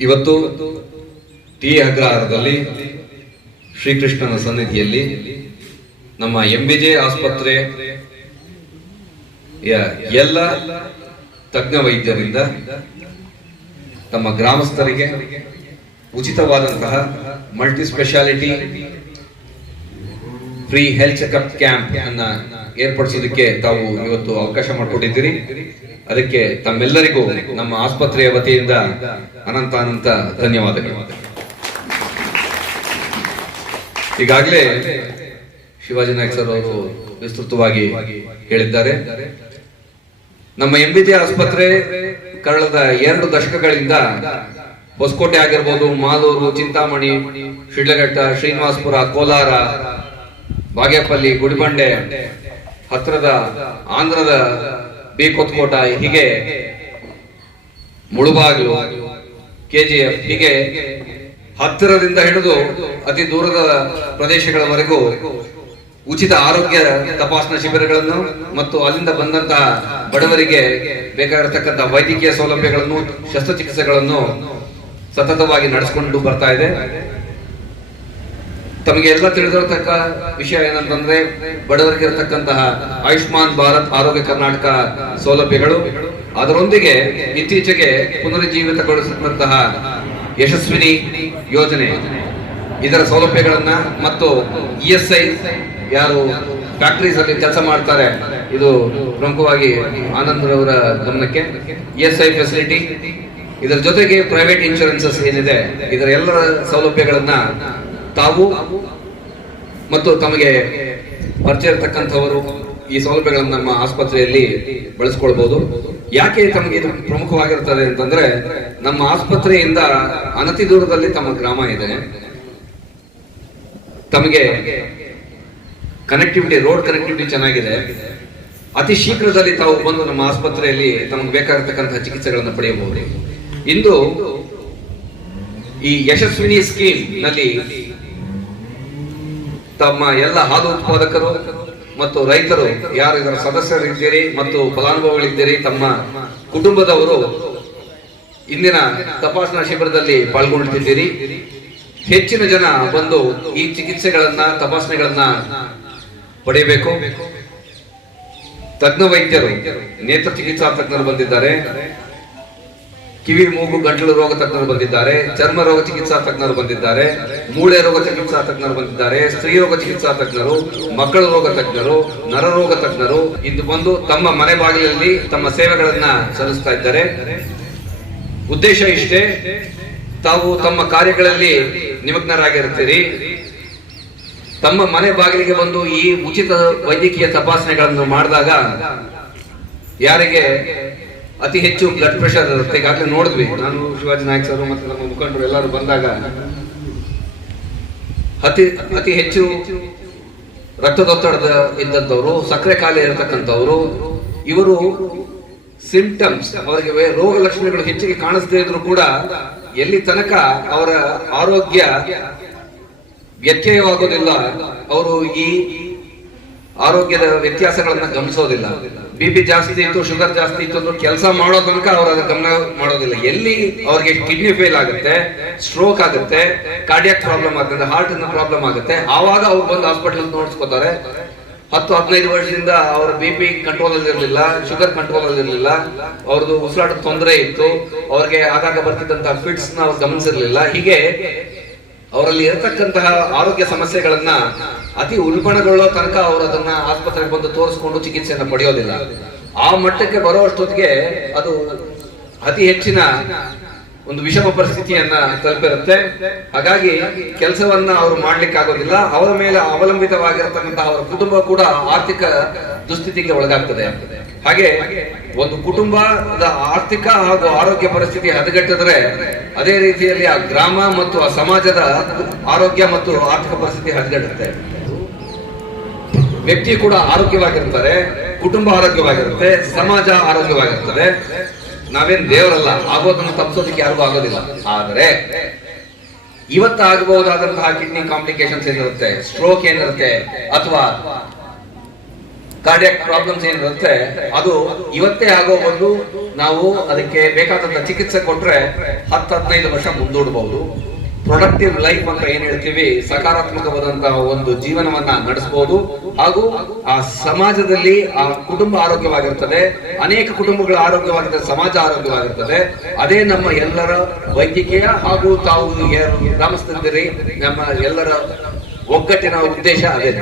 ಇವತ್ತು ಟಿ ಅಗ್ರಹಾರದಲ್ಲಿ ಶ್ರೀಕೃಷ್ಣನ ಸನ್ನಿಧಿಯಲ್ಲಿ ನಮ್ಮ ಎಂಬಿಜೆ ಆಸ್ಪತ್ರೆ ಎಲ್ಲ ತಜ್ಞ ವೈದ್ಯರಿಂದ ತಮ್ಮ ಗ್ರಾಮಸ್ಥರಿಗೆ ಉಚಿತವಾದಂತಹ multi speciality free health checkup camp ಅನ್ನ ಏರ್ಪಡಿಸೋದಕ್ಕೆ ತಾವು ಇವತ್ತು ಅವಕಾಶ ಮಾಡಿಕೊಟ್ಟಿದ್ದೀರಿ. ಅದಕ್ಕೆ ತಮ್ಮೆಲ್ಲರಿಗೂ ನಮ್ಮ ಆಸ್ಪತ್ರೆಯ ವತಿಯಿಂದ ಅನಂತ ಅನಂತ ಧನ್ಯವಾದಗಳು. ಈಗಾಗಲೇ ಶಿವಾಜಿ ನಾಯ್ಕ ಸರ್ ಅವರು ವಿಸ್ತೃತವಾಗಿ ಹೇಳಿದ್ದಾರೆ. ನಮ್ಮ ಎಂಬಿತಿ ಆಸ್ಪತ್ರೆ ಕಳೆದ ಎರಡು ದಶಕಗಳಿಂದ ಹೊಸಕೋಟೆ ಆಗಿರ್ಬೋದು, ಮಾಲೂರು, ಚಿಂತಾಮಣಿ, ಶಿಡ್ಲಘಟ್ಟ, ಶ್ರೀನಿವಾಸಪುರ, ಕೋಲಾರ, ಬಾಗೇಪಲ್ಲಿ, ಗುಡಿಬಂಡೆ ಹತ್ತಿರದ ಆಂಧ್ರದ ಬೇಕೊತ್ಕೋಟ ಹೀಗೆ ಮುಳುಬಾಗಿಲು, ಕೆಜಿಎಫ್ ಹೀಗೆ ಹತ್ತಿರದಿಂದ ಹಿಡಿದು ಅತಿ ದೂರದ ಪ್ರದೇಶಗಳವರೆಗೂ ಉಚಿತ ಆರೋಗ್ಯ ತಪಾಸಣಾ ಶಿಬಿರಗಳನ್ನು ಮತ್ತು ಅಲ್ಲಿಂದ ಬಂದಂತಹ ಬಡವರಿಗೆ ಬೇಕಾಗಿರತಕ್ಕಂತಹ ವೈದ್ಯಕೀಯ ಸೌಲಭ್ಯಗಳನ್ನು ಶಸ್ತ್ರಚಿಕಿತ್ಸೆಗಳನ್ನು ಸತತವಾಗಿ ನಡೆಸಿಕೊಂಡು ಬರ್ತಾ ಇದೆ. ತಮಗೆ ಎಲ್ಲ ತಿಳಿದಿರತಕ್ಕ ವಿಷಯ ಏನಂತಂದ್ರೆ ಬಡವರಿಗೆ ಇರತಕ್ಕಂತಹ ಆಯುಷ್ಮಾನ್ ಭಾರತ್ ಆರೋಗ್ಯ ಕರ್ನಾಟಕ ಸೌಲಭ್ಯಗಳು. ಅದರೊಂದಿಗೆ ಇತ್ತೀಚೆಗೆ ಪುನರುಜ್ಜೀವಿತಗೊಳಿಸಿದಂತಹ ಯಶಸ್ವಿನಿ ಯೋಜನೆ. ಇದರ ಸೌಲಭ್ಯಗಳನ್ನ ಮತ್ತು ಇ ಎಸ್ ಐ ಯಾರು ಫ್ಯಾಕ್ಟರೀಸ್ ಅಲ್ಲಿ ಕೆಲಸ ಮಾಡ್ತಾರೆ. ಇದು ಪ್ರಮುಖವಾಗಿ ಆನಂದ್ ರವರ ಗಮನಕ್ಕೆ. ಇ ಎಸ್ ಐ ಫೆಸಿಲಿಟಿ ಇದರ ಜೊತೆಗೆ ಪ್ರೈವೇಟ್ ಇನ್ಶೂರೆನ್ಸಸ್ ಏನಿದೆ, ಇದರ ಎಲ್ಲ ಸೌಲಭ್ಯಗಳನ್ನ ತಾವು ಮತ್ತು ತಮಗೆ ಪರಿಚಯ ಇರತಕ್ಕಂಥವರು ಈ ಸೌಲಭ್ಯಗಳನ್ನು ನಮ್ಮ ಆಸ್ಪತ್ರೆಯಲ್ಲಿ ಬಳಸ್ಕೊಳ್ಬಹುದು ಯಾಕೆ ತಮಗೆ ಇದು ಪ್ರಮುಖವಾಗಿರ್ತದೆ ಅಂತಂದ್ರೆ ನಮ್ಮ ಆಸ್ಪತ್ರೆಯಿಂದ ಅನತಿ ದೂರದಲ್ಲಿ ತಮ್ಮ ಗ್ರಾಮ ಇದೆ. ತಮಗೆ ಕನೆಕ್ಟಿವಿಟಿ ರೋಡ್ ಕನೆಕ್ಟಿವಿಟಿ ಚೆನ್ನಾಗಿದೆ. ಅತಿ ಶೀಘ್ರದಲ್ಲಿ ತಾವು ಬಂದು ನಮ್ಮ ಆಸ್ಪತ್ರೆಯಲ್ಲಿ ತಮಗೆ ಬೇಕಾಗಿರ್ತಕ್ಕಂತಹ ಚಿಕಿತ್ಸೆಗಳನ್ನು ಪಡೆಯಬಹುದು. ಇಂದು ಈ ಯಶಸ್ವಿನಿ ಸ್ಕೀಮ್ನಲ್ಲಿ ತಮ್ಮ ಎಲ್ಲ ಹಾಲು ಉತ್ಪಾದಕರು ಮತ್ತು ರೈತರು ಯಾರು ಇದರ ಸದಸ್ಯರಿದ್ದೀರಿ ಮತ್ತು ಫಲಾನುಭವಿಗಳಿದ್ದೀರಿ ತಮ್ಮ ಕುಟುಂಬದವರು ಇಂದಿನ ತಪಾಸಣಾ ಶಿಬಿರದಲ್ಲಿ ಪಾಲ್ಗೊಳ್ತಿದ್ದೀರಿ ಹೆಚ್ಚಿನ ಜನ ಬಂದು ಈ ಚಿಕಿತ್ಸೆಗಳನ್ನ, ತಪಾಸಣೆಗಳನ್ನ ಪಡೆಯಬೇಕು. ತಜ್ಞ ವೈದ್ಯರು, ನೇತ್ರ ಚಿಕಿತ್ಸಾ ತಜ್ಞರು ಬಂದಿದ್ದಾರೆ. ಕಿವಿ, ಮೂಗು, ಗಂಟಲು ರೋಗ ತಜ್ಞರು ಬಂದಿದ್ದಾರೆ, ಚರ್ಮ ರೋಗ ಚಿಕಿತ್ಸಾ ತಜ್ಞರು ಬಂದಿದ್ದಾರೆ, ಮೂಳೆ ರೋಗ ಚಿಕಿತ್ಸಾ ತಜ್ಞರು ಬಂದಿದ್ದಾರೆ, ಸ್ತ್ರೀ ರೋಗ ಚಿಕಿತ್ಸಾ ತಜ್ಞರು, ಮಕ್ಕಳ ರೋಗ ತಜ್ಞರು ನರರೋಗ ತಜ್ಞರು ಇಂದು ಬಂದು ತಮ್ಮ ಮನೆ ಬಾಗಿಲಲ್ಲಿ ತಮ್ಮ ಸೇವೆಗಳನ್ನ ಸಲ್ಲಿಸ್ತಾ ಇದ್ದಾರೆ. ಉದ್ದೇಶ ಇಷ್ಟೇ, ತಾವು ತಮ್ಮ ಕಾರ್ಯಗಳಲ್ಲಿ ನಿಮಗ್ನರಾಗಿರ್ತೀರಿ. ತಮ್ಮ ಮನೆ ಬಾಗಿಲಿಗೆ ಬಂದು ಈ ಉಚಿತ ವೈದ್ಯಕೀಯ ತಪಾಸಣೆಗಳನ್ನು ಮಾಡಿದಾಗ ಯಾರಿಗೆ ಅತಿ ಹೆಚ್ಚು ಬ್ಲಡ್ ಪ್ರೆಷರ್ ಇರುತ್ತೆ ಈಗಾಗಲೇ ನೋಡಿದ್ವಿ. ನಾನು ಶಿವಾಜಿ ನಾಯಕ್ ಸರ್ ಮತ್ತು ನಮ್ಮ ಮುಖಂಡರು ಎಲ್ಲರೂ ಬಂದಾಗ ಅತಿ ಅತಿ ಹೆಚ್ಚು ರಕ್ತದೊತ್ತಡದ ಇದ್ದಂಥವ್ರು ಸಕ್ಕರೆ ಖಾಲಿ ಇರತಕ್ಕಂಥವ್ರು, ಇವರು ಸಿಂಪ್ಟಮ್ಸ್ ಅವರಿಗೆ ರೋಗ ಲಕ್ಷಣಗಳು ಹೆಚ್ಚಿಗೆ ಕಾಣಿಸದೇ ಇದ್ರು ಕೂಡ ಎಲ್ಲಿ ತನಕ ಅವರ ಆರೋಗ್ಯ ವ್ಯತ್ಯಯವಾಗೋದಿಲ್ಲ, ಅವರು ಈ ಆರೋಗ್ಯದ ವ್ಯತ್ಯಾಸಗಳನ್ನ ಗಮನಿಸೋದಿಲ್ಲ. ಬಿ ಪಿ ಜಾಸ್ತಿ ಇತ್ತು ಶುಗರ್ ಜಾಸ್ತಿ ಇತ್ತು ಅಂದ್ರೆ ಕೆಲಸ ಮಾಡೋ ತನಕ ಅವ್ರು ಅದನ್ನ ಗಮನ ಮಾಡೋದಿಲ್ಲ. ಎಲ್ಲಿ ಅವ್ರಿಗೆ ಕಿಡ್ನಿ ಫೇಲ್ ಆಗುತ್ತೆ ಸ್ಟ್ರೋಕ್ ಆಗುತ್ತೆ ಕಾರ್ಡಿಯಾಕ್ ಪ್ರಾಬ್ಲಮ್ ಆಗುತ್ತೆ ಹಾರ್ಟ್ ಪ್ರಾಬ್ಲಮ್ ಆಗುತ್ತೆ, ಆವಾಗ ಅವ್ರು ಬಂದು ಹಾಸ್ಪಿಟಲ್ ನೋಡ್ಸ್ಕೊತಾರೆ. ಹತ್ತು, ಹದಿನೈದು ವರ್ಷದಿಂದ ಅವ್ರ ಬಿ ಪಿ ಕಂಟ್ರೋಲ್ ಅಲ್ಲಿ ಇರಲಿಲ್ಲ ಶುಗರ್ ಕಂಟ್ರೋಲ್ ಅಲ್ಲಿ ಇರಲಿಲ್ಲ, ಅವ್ರದ್ದು ಉಸಿರಾಟದ ತೊಂದರೆ ಇತ್ತು, ಅವ್ರಿಗೆ ಆಗಾಗ ಬರ್ತಿದ್ದಂತಹ ಫಿಟ್ಸ್ನ ಅವ್ರು ಗಮನಿಸಿರ್ಲಿಲ್ಲ. ಹೀಗೆ ಅವರಲ್ಲಿ ಇರತಕ್ಕಂತಹ ಆರೋಗ್ಯ ಸಮಸ್ಯೆಗಳನ್ನ ಅತಿ ಉಲ್ಬಣಗೊಳ್ಳೋ ತನಕ ಅವರು ಅದನ್ನ ಆಸ್ಪತ್ರೆಗೆ ಬಂದು ತೋರಿಸ್ಕೊಂಡು ಚಿಕಿತ್ಸೆಯನ್ನು ಪಡೆಯೋದಿಲ್ಲ. ಆ ಮಟ್ಟಕ್ಕೆ ಬರೋ ಅಷ್ಟೊತ್ತಿಗೆ ಅದು ಅತಿ ಹೆಚ್ಚಿನ ಒಂದು ವಿಷಮ ಪರಿಸ್ಥಿತಿಯನ್ನ ತಲುಪಿರುತ್ತೆ. ಹಾಗಾಗಿ ಕೆಲಸವನ್ನ ಅವರು ಮಾಡ್ಲಿಕ್ಕೆ ಆಗೋದಿಲ್ಲ ಅವರ ಮೇಲೆ ಅವಲಂಬಿತವಾಗಿರತಕ್ಕಂತಹ ಅವರ ಕುಟುಂಬ ಕೂಡ ಆರ್ಥಿಕ ದುಸ್ಥಿತಿಗೆ ಒಳಗಾಗ್ತದೆ. ಹಾಗೆ ಒಂದು ಕುಟುಂಬದ ಆರ್ಥಿಕ ಹಾಗೂ ಆರೋಗ್ಯ ಪರಿಸ್ಥಿತಿ ಹದಗೆಟ್ಟಿದ್ರೆ ಅದೇ ರೀತಿಯಲ್ಲಿ ಆ ಗ್ರಾಮ ಮತ್ತು ಆ ಸಮಾಜದ ಆರೋಗ್ಯ ಮತ್ತು ಆರ್ಥಿಕ ಪರಿಸ್ಥಿತಿ ಹದಗೆಡುತ್ತೆ. ವ್ಯಕ್ತಿ ಕೂಡ ಆರೋಗ್ಯವಾಗಿರ್ತಾರೆ, ಕುಟುಂಬ ಆರೋಗ್ಯವಾಗಿರುತ್ತೆ, ಸಮಾಜ ಆರೋಗ್ಯವಾಗಿರ್ತದೆ. ನಾವೇನ್ ದೇವರಲ್ಲ, ಆಗೋದನ್ನು ತಪ್ಪಿಸೋದಕ್ಕೆ ಯಾರಿಗೂ ಆಗೋದಿಲ್ಲ. ಆದರೆ ಇವತ್ತು ಆಗಬಹುದಾದಂತಹ ಕಿಡ್ನಿ ಕಾಂಪ್ಲಿಕೇಶನ್ಸ್ ಏನಿರುತ್ತೆ, ಸ್ಟ್ರೋಕ್ ಏನಿರುತ್ತೆ, ಅಥವಾ ಕಾರ್ಡಿಯಾಕ್ ಪ್ರಾಬ್ಲಮ್ಸ್ ಏನಿರುತ್ತೆ, ಅದು ಇವತ್ತೇ ಆಗೋ ಒಂದು ನಾವು ಅದಕ್ಕೆ ಬೇಕಾದಂತ ಚಿಕಿತ್ಸೆ ಕೊಟ್ರೆ ಹತ್ತು ಹದಿನೈದು ವರ್ಷ ಮುಂದೂಡಬಹುದು ಪ್ರೊಡಕ್ಟಿವ್ ಲೈಫ್ ಅಂತ ಏನ್ ಹೇಳ್ತೀವಿ ಸಕಾರಾತ್ಮಕವಾದಂತಹ ಒಂದು ಜೀವನವನ್ನ ನಡೆಸಬಹುದು ಹಾಗೂ ಆ ಸಮಾಜದಲ್ಲಿ ಆ ಕುಟುಂಬ ಆರೋಗ್ಯವಾಗಿರ್ತದೆ, ಅನೇಕ ಕುಟುಂಬಗಳು ಆರೋಗ್ಯವಾಗಿರ್ತದೆ ಸಮಾಜ ಆರೋಗ್ಯವಾಗಿರ್ತದೆ. ಅದೇ ನಮ್ಮ ಎಲ್ಲರ ವೈದ್ಯಕೀಯ ಹಾಗೂ ತಾವು ಗ್ರಾಮಸ್ಥರಿದ್ದೀರಿ, ನಮ್ಮ ಎಲ್ಲರ ಒಗ್ಗಟ್ಟಿನ ಉದ್ದೇಶ ಅದೇ